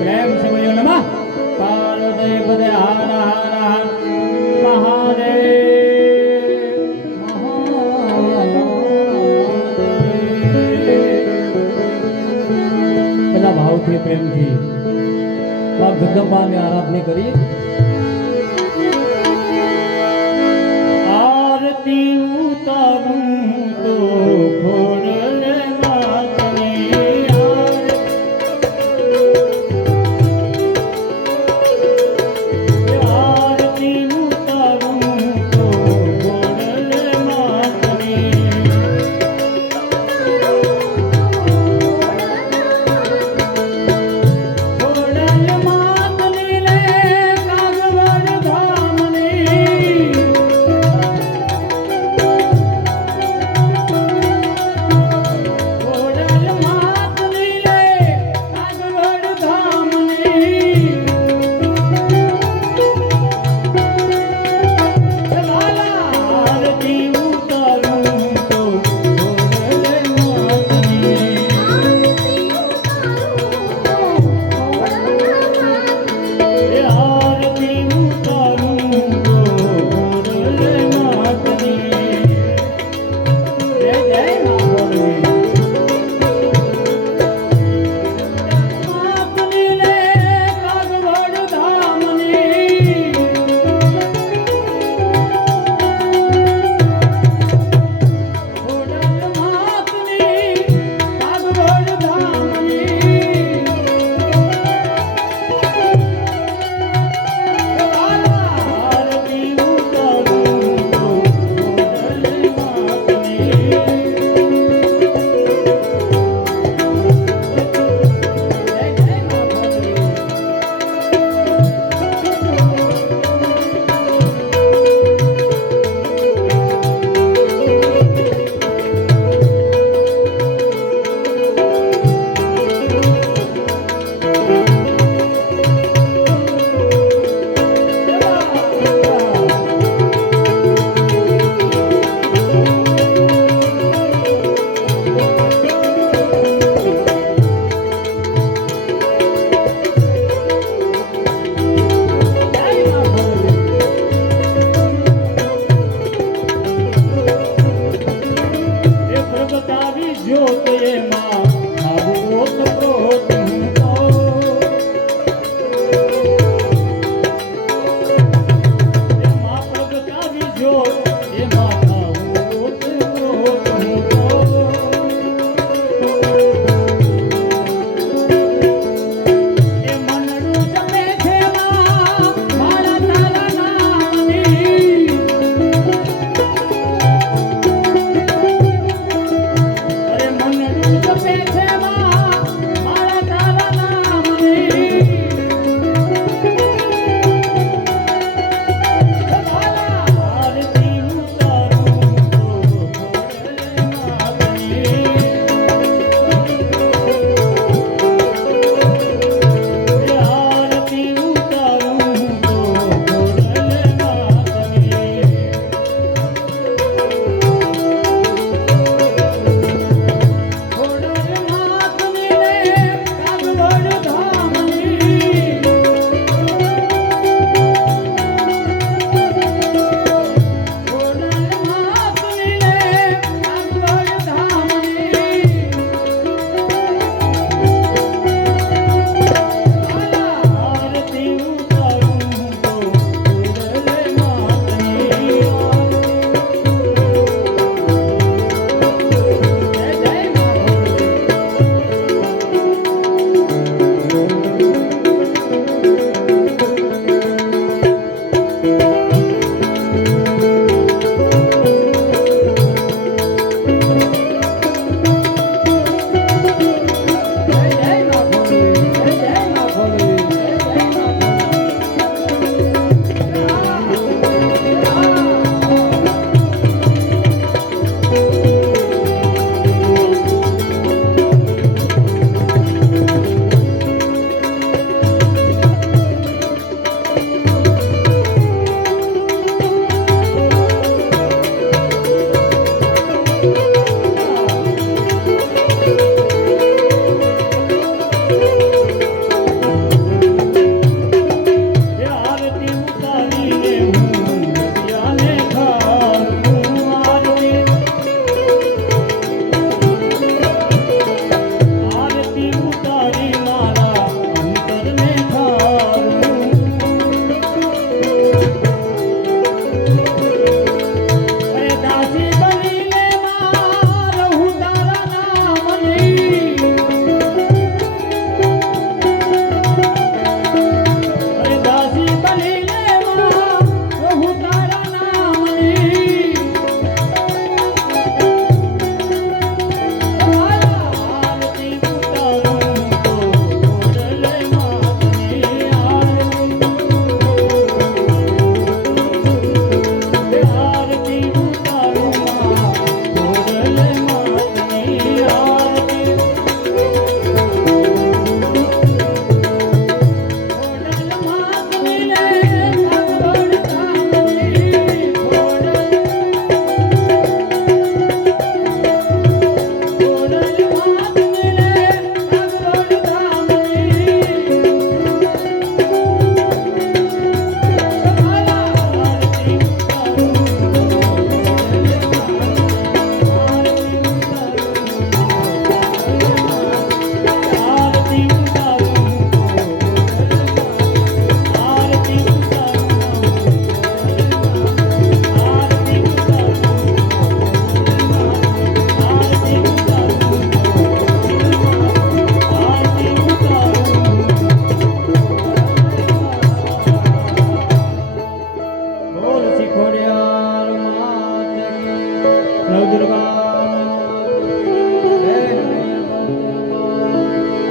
પ્રેમ સમયો નમઃ. પાર્વતી પદે હર હર હર મહાદેવ. બધા ભાવથી પ્રેમથી મા જગદંબાની આરાધના કરી. yo.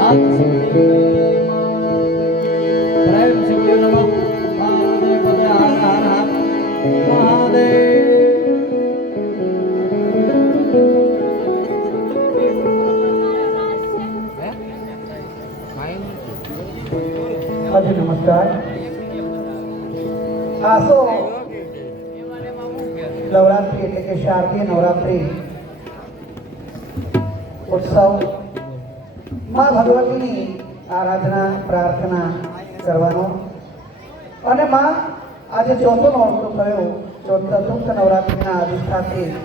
नमस्कार આસો નવરાત્રી એટલે કે શારદીય નવરાત્રી ઉત્સવ માં ભગવતીની આરાધના પ્રાર્થના કરવાનો. અને માં આજે ચોથો નોરતો થયો. ચતુર્થ નવરાત્રિના અધિષ્ઠાત્રી